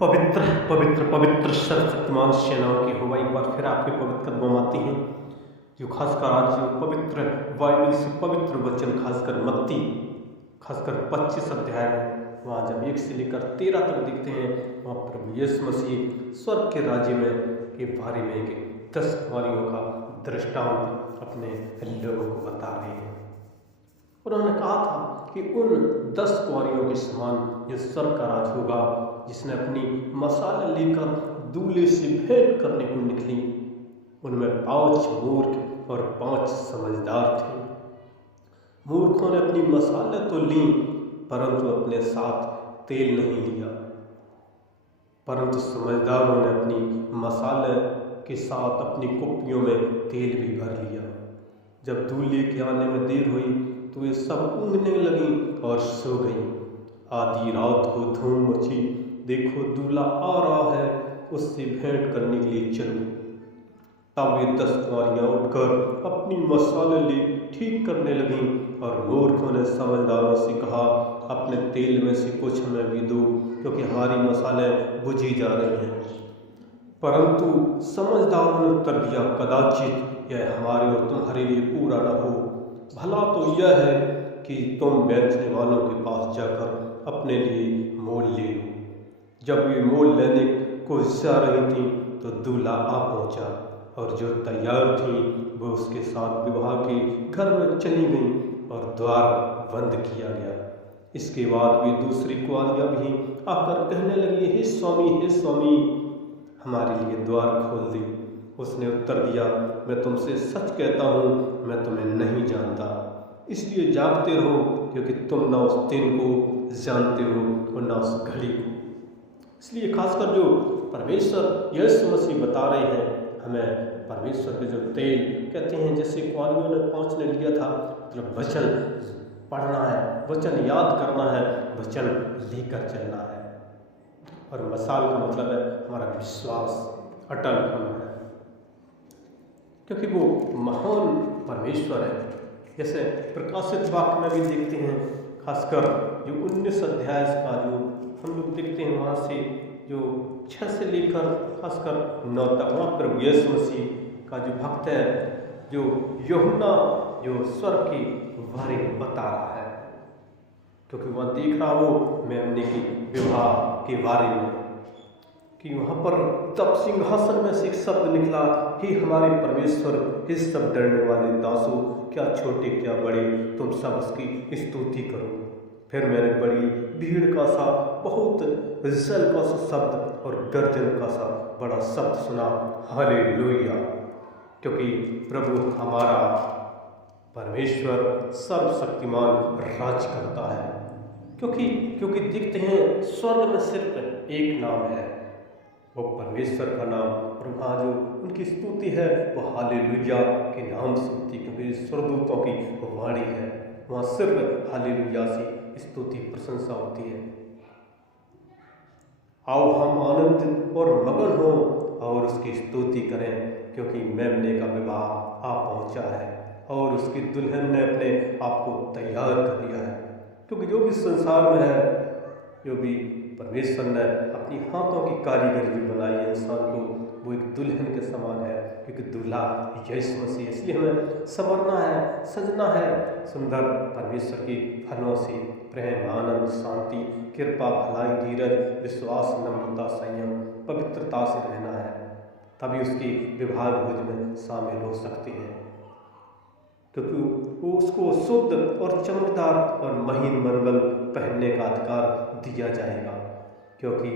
पवित्र पवित्र पवित्र सर्वशक्तिमान सेनाओं की यहोवा एक बार फिर आपके पवित्र कदमों में आती हैं, जो खासकर आज जो पवित्र बाइबल से पवित्र वचन खासकर मत्ती खासकर 25 अध्याय में वहाँ जब 1 से लेकर 13 तक देखते हैं, वहाँ प्रभु यीशु मसीह स्वर्ग के राज्य में के बारे में एक 10 कुंवारियों का दृष्टांत अपने लोगों को बता रहे हैं। उन्होंने कहा था कि उन 10 कुंवारियों के समान ये स्वर्ग का राज होगा जिसने अपनी मसाले लेकर दूल्हे से भेंट करने को निकली। उनमें 5 मूर्ख और 5 समझदार थे। मूर्खों ने अपनी मसाले तो ली, परंतु अपने साथ तेल नहीं लिया, परंतु समझदारों ने अपनी मसाले के साथ अपनी कुप्पियों में तेल भी भर लिया। जब दूल्हे के आने में देर हुई तो वे सब ऊँघने लगी और सो गई। आधी रात को धूम मची, देखो दूल्हा आ रहा है, उससे भेंट करने के लिए चलो। तब वे 10 कुंवारियाँ उठकर अपनी मसाले ले ठीक करने लगीं और मूर्खों ने समझदारों से कहा, अपने तेल में से कुछ हमें भी दो, क्योंकि हमारी मसाले बुझी जा रही हैं। परंतु समझदारों ने उत्तर दिया, कदाचित यह हमारे और तुम्हारे लिए पूरा न हो। भला तो यह है कि तुम बेचने वालों के पास जाकर अपने लिए मोल ले लो। जब वे मोल लेने को जा रही थी तो दूल्हा आ पहुंचा, और जो तैयार थी वो उसके साथ विवाह के घर में चली गई और द्वार बंद किया गया। इसके बाद वे दूसरी कुंवारियाँ भी आकर कहने लगी, हे स्वामी, हमारे लिए द्वार खोल दे। उसने उत्तर दिया, मैं तुमसे सच कहता हूँ, मैं तुम्हें नहीं जानता। इसलिए जागते रहो, क्योंकि तुम न उस दिन को जानते हो और न उस घड़ी को। इसलिए खासकर जो परमेश्वर यीशु मसीह बता रहे हैं, हमें परमेश्वर के जो तेल कहते हैं, जैसे कुंवारियों ने 5 ने लिया था, मतलब वचन पढ़ना है, वचन याद करना है, वचन लेकर चलना है। और मसाल का मतलब है हमारा विश्वास, अटल होना है, क्योंकि वो महान परमेश्वर है। जैसे प्रकाशित वाक्य में भी देखते हैं, खासकर जो 19 अध्याय का जो हम लोग देखते हैं, वहाँ से जो 6 से लेकर खासकर 9 तक, वहाँ प्रभु यीशु मसीह का जो भक्त है, जो यूहन्ना जो स्वर्ग के बारे में बता रहा है, क्योंकि वहाँ देख रहा वो मेमने के विवाह के बारे में, कि वहाँ पर तब सिंहासन में से एक शब्द निकला, हे हमारे परमेश्वर, हे सब डरने वाले दासों, क्या छोटे क्या बड़े, तुम सब उसकी स्तुति करो। फिर मैंने बड़ी भीड़ का सा, बहुत जल का सा शब्द और गर्जन का सा बड़ा शब्द सुना, हालेलुया, क्योंकि प्रभु हमारा परमेश्वर सर्वशक्तिमान राज करता है। क्योंकि देखते हैं स्वर्ग में सिर्फ एक नाम है, वो परमेश्वर का नाम, और वहाँ जो उनकी स्तुति है वो हालेलुया के नाम से होती है, क्योंकि स्वर्गदूतों की वाणी है। वहाँ सिर्फ हालेलुया से स्तुति प्रशंसा होती है। आओ हम आनंदित और मगन हो और उसकी स्तुति करें, क्योंकि मेमने का विवाह आ पहुँचा है और उसकी दुल्हन ने अपने आप को तैयार कर लिया है। क्योंकि जो भी संसार में है, जो भी परमेश्वर ने अपनी हाथों की कारीगरी जो बनाई है इंसान को, वो एक दुल्हन के समान है, क्योंकि दूल्हा यीशु मसीह। इसलिए हमें संवरना है, सजना है, सुंदर परमेश्वर की फलों से प्रेम, आनंद, शांति, कृपा, भलाई, धीरज, विश्वास, नम्रता, संयम, पवित्रता से रहना है। तभी उसकी विवाह भोज में शामिल हो सकते हैं, क्योंकि वो उसको शुद्ध और चमकदार और महीन मलमल पहनने का अधिकार दिया जाएगा, क्योंकि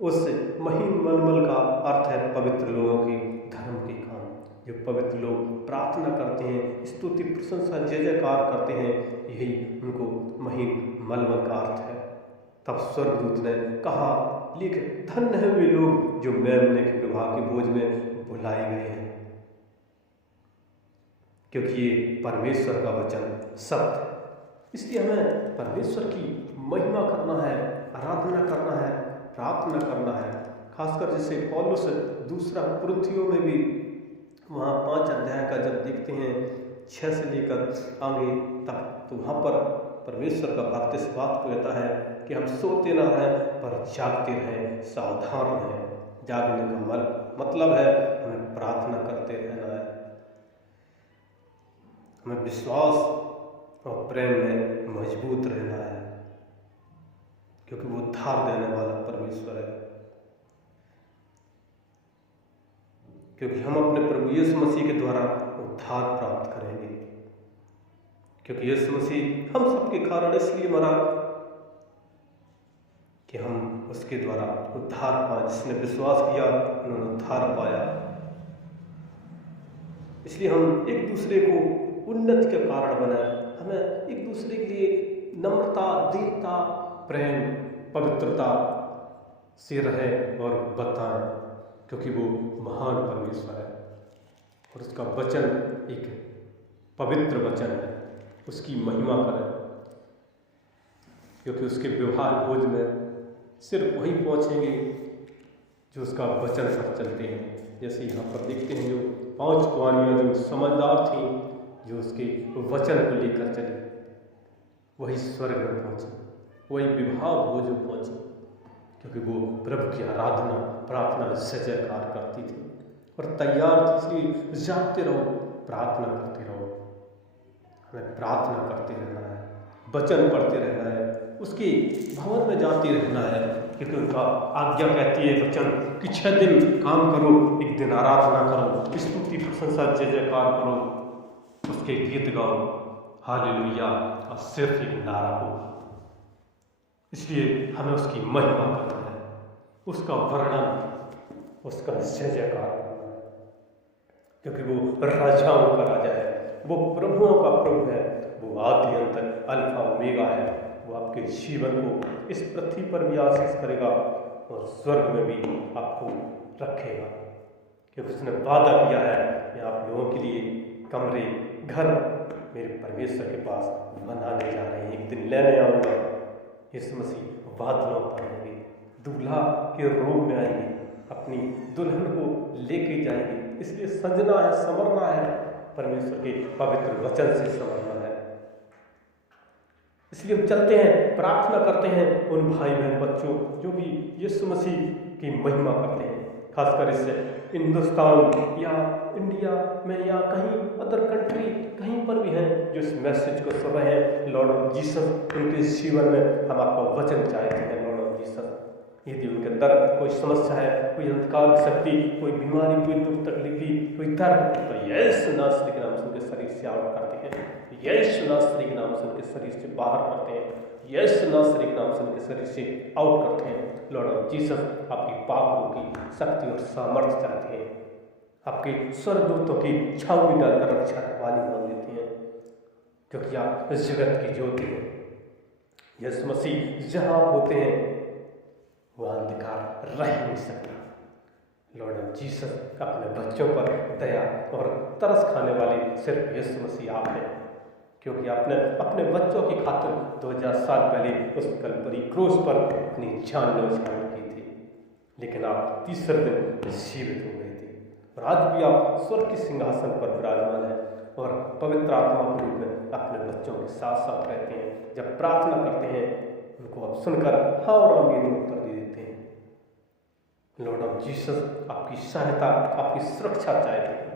उस महीन मलमल का अर्थ है पवित्र लोगों के धर्म के काम। जो पवित्र लोग प्रार्थना करते हैं, स्तुति प्रशंसा जय जयकार करते हैं, यही उनको महीन मलमल का अर्थ है। तब स्वर्गदूत ने कहा, लिख, धन्य है वे लोग जो मेमने के विवाह के भोज में बुलाए गए हैं, क्योंकि ये परमेश्वर का वचन सत्य है। इसलिए हमें परमेश्वर की महिमा करना है, आराधना करना है, प्रार्थना करना है। खासकर जैसे पौलुस दूसरा कुरिन्थियों में भी वहाँ 5 अध्याय का जब देखते हैं 6 से लेकर आगे तक, तो वहाँ पर परमेश्वर का भक्त इस बात को कहता है कि हम सोते ना रहें पर जागते रहें, सावधान रहें। जागने का मतलब है हमें प्रार्थना करते रहना है, हमें विश्वास और प्रेम में मजबूत रहना है, क्योंकि वो उद्धार देने वाला परमेश्वर है। क्योंकि हम अपने प्रभु यीशु मसीह के द्वारा उद्धार प्राप्त करेंगे, क्योंकि यीशु मसीह हम सबके कारण इसलिए मरा कि हम उसके द्वारा उद्धार पाए। जिसने विश्वास किया उन्होंने उद्धार पाया। इसलिए हम एक दूसरे को उन्नति का कारण बनाए, हमें एक दूसरे के लिए नम्रता, दीनता, प्रेम, पवित्रता से रहे और बताएं, क्योंकि वो महान परमेश्वर है और उसका वचन एक पवित्र वचन है। उसकी महिमा करें, क्योंकि उसके व्यवहार भोज में सिर्फ वही पहुँचेंगे जो उसका वचन पर चलते हैं। जैसे यहाँ पर देखते हैं जो 5 कुंवारियाँ जो समझदार थी, जो उसके वचन को लेकर चली, वही स्वर्ग में पहुँची, वही विवाह भोज में पहुँची, क्योंकि वो प्रभु की आराधना, प्रार्थना से जयकार करती थी और तैयार थी। इसलिए जागते रहो, प्रार्थना करते रहो। हमें प्रार्थना करते रहना है, वचन पढ़ते रहना है, उसके भवन में जाते रहना है, क्योंकि उनका आज्ञा कहती है वचन कि 6 दिन काम करो, एक दिन आराधना करो, स्तुति प्रशंसा जय जयकार करो, उसके गीत गाओ, हालेलुया, और सिर्फ एक नारा हो। इसलिए हमें उसकी महिमा करना है, उसका वर्णन, उसका जय जयकार करना है, क्योंकि वो राजाओं का राजा है, वो प्रभुओं का प्रभु है, वो आदि अंत अल्फा ओमेगा है। वो आपके जीवन को इस पृथ्वी पर भी आशीष करेगा और स्वर्ग में भी आपको रखेगा, क्योंकि उसने वादा किया है कि आप लोगों के लिए कमरे, घर मेरे परमेश्वर के पास बनाने जा रहे हैं। एक दिन लेने आऊँगा। यीशु मसीह बादलों पर आएंगे, दूल्हा के रूप में आएंगे, अपनी दुल्हन को लेके जाएंगे। इसलिए सजना है, संवरना है, परमेश्वर के पवित्र वचन से संवरना है। इसलिए हम चलते हैं, प्रार्थना करते हैं उन भाई बहन बच्चों जो भी यीशु मसीह की महिमा करते हैं, खासकर इससे हिंदुस्तान या इंडिया में या कहीं अदर कंट्री कहीं पर भी हैं जो इस मैसेज को सुन रहे हैं। लॉर्ड ऑफ जीसस, उनके जीवन में हम आपका वचन चाहते हैं। लॉर्ड ऑफ जीसस, यदि उनके अंदर कोई समस्या है, कोई अंधकार शक्ति, कोई बीमारी, कोई दुख तकलीफ, कोई दर्द, तो यीशु नासरी के नाम से उनके शरीर से आउट करते हैं, यीशु नासरी के नाम से उनके शरीर से बाहर करते हैं, यीशु नासरी के नाम से उनके शरीर से आउट करते हैं। लॉर्ड ऑफ जीसस, आपकी पापों की शक्ति और सामर्थ्य चाहते हैं, आपके स्वर्गदूतों की छावनी डालकर रक्षा वाली मान लेते हैं, क्योंकि आप इस जगत की ज्योति हैं। यीशु मसीह जहाँ आप होते हैं वह अंधकार रह नहीं सकता। लॉर्ड ऑफ जीसस, अपने बच्चों पर दया और तरस खाने वाले सिर्फ यीशु मसीह आप हैं, क्योंकि आपने अपने बच्चों की खातिर 2000 साल पहले उस कल्वरी क्रूस पर अपनी जान न्यौछावर की थी, लेकिन आप तीसरे दिन जीवित हो गए थे और आज भी आप स्वर्ग के सिंहासन पर विराजमान हैं और पवित्र आत्मा के रूप में अपने बच्चों के साथ साथ रहते हैं। जब प्रार्थना करते हैं उनको आप सुनकर हाँ और आमीन में उत्तर दे देते हैं। लॉर्ड ऑफ जीसस, आपकी सहायता, आपकी सुरक्षा चाहते हैं,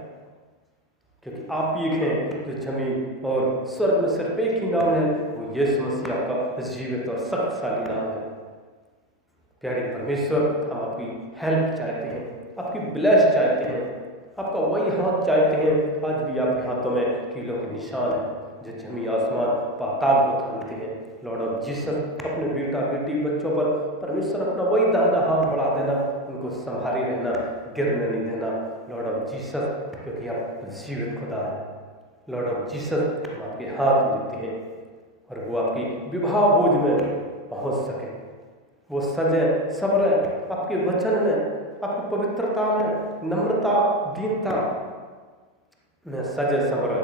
क्योंकि आप एक हैं जो जमीन और स्वर्ग में सिर्फ एक ही नाम है, वो यीशु मसीह आपका जीवित और शक्तिशाली नाम है। प्यारे परमेश्वर, हम आपकी हेल्प चाहते हैं, आपकी ब्लेस चाहते हैं, आपका वही हाथ चाहते हैं। आज भी आपके हाथों में कीलों के निशान हैं जो जमीन आसमान पाताल को थामते हैं। लॉर्ड ऑफ जीसस, अपने बेटा बेटी बच्चों पर परमेश्वर अपना वही दाहिना हाथ बढ़ा देना, उनको संभाले रहना, गिरने नहीं देना। लॉर्ड ऑफ जीसस, क्योंकि आप जीवित खुदा हैं। लॉर्ड ऑफ जीसस, हम आपके हाथ लेते हैं और वो आपकी विवाह भोज में पहुंच सके, वो सजे सब्र आपके वचन में, आपकी पवित्रता में, नम्रता, दीनता में सजे सब्र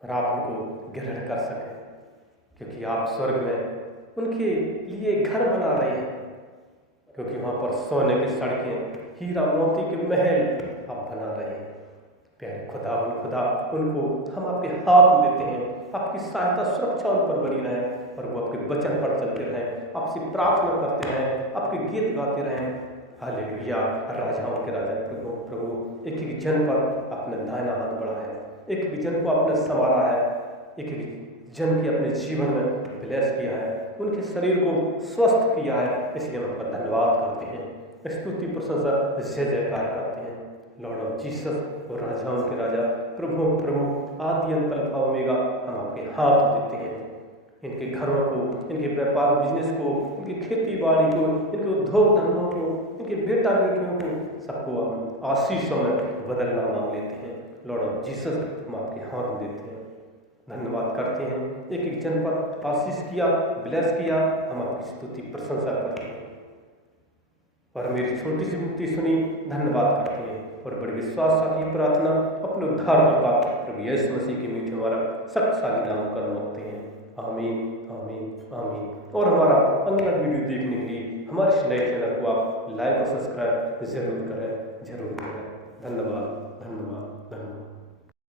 और आप उनको ग्रहण कर सके, क्योंकि आप स्वर्ग में उनके लिए घर बना रहे हैं, क्योंकि वहाँ पर सोने की सड़कें, हीरा मोती के महल आप बना रहे हैं। प्यारे खुदा उनको हम आपके हाथ में देते हैं। आपकी सहायता सुरक्षा उन पर बनी रहे और वो आपके वचन पर चलते रहें, आपसे प्रार्थना करते रहें, आपके गीत गाते रहें। हालेलुया। राजाओं के राजा प्रभु एक एक जन पर अपना दाहिना हाथ बढ़ा है, एक एक जन को आपने संवारा है, एक एक जन के अपने जीवन में ब्लेस किया है, उनके शरीर को स्वस्थ किया है। इसलिए हम आपका धन्यवाद करते हैं, स्तुति प्रशंसा जय जयकार करते हैं। लॉर्ड ऑफ जीसस और राजाओं के राजा प्रभु आदि अंत अल्फा ओमेगा हम आपके हाथ देते हैं। इनके घरों को, इनके व्यापार बिजनेस को, इनकी खेती बाड़ी को, इनके उद्योग धंधों को, इनके बेटा बेटियों को, सबको हम आशीषों में बदलना मांग लेते हैं। लॉर्ड ऑफ जीसस हम आपके हाथ देते हैं, धन्यवाद करते हैं। एक एक जन पर आशीष किया, ब्लेस किया, हम आपकी स्तुति प्रशंसा करते हैं और मेरी छोटी सी मुक्ति सुनी, धन्यवाद करते हैं और बड़े विश्वास साथ ये प्रार्थना अपने उद्धारकर्ता प्रभु यीशु मसीह के मीठे हमारा शक्तिशाली नाम कर मांगते हैं। आमीन आमीन आमीन। और हमारा अगला वीडियो देखने के लिए हमारे इस नए चैनल को आप लाइक और सब्सक्राइब जरूर करें, जरूर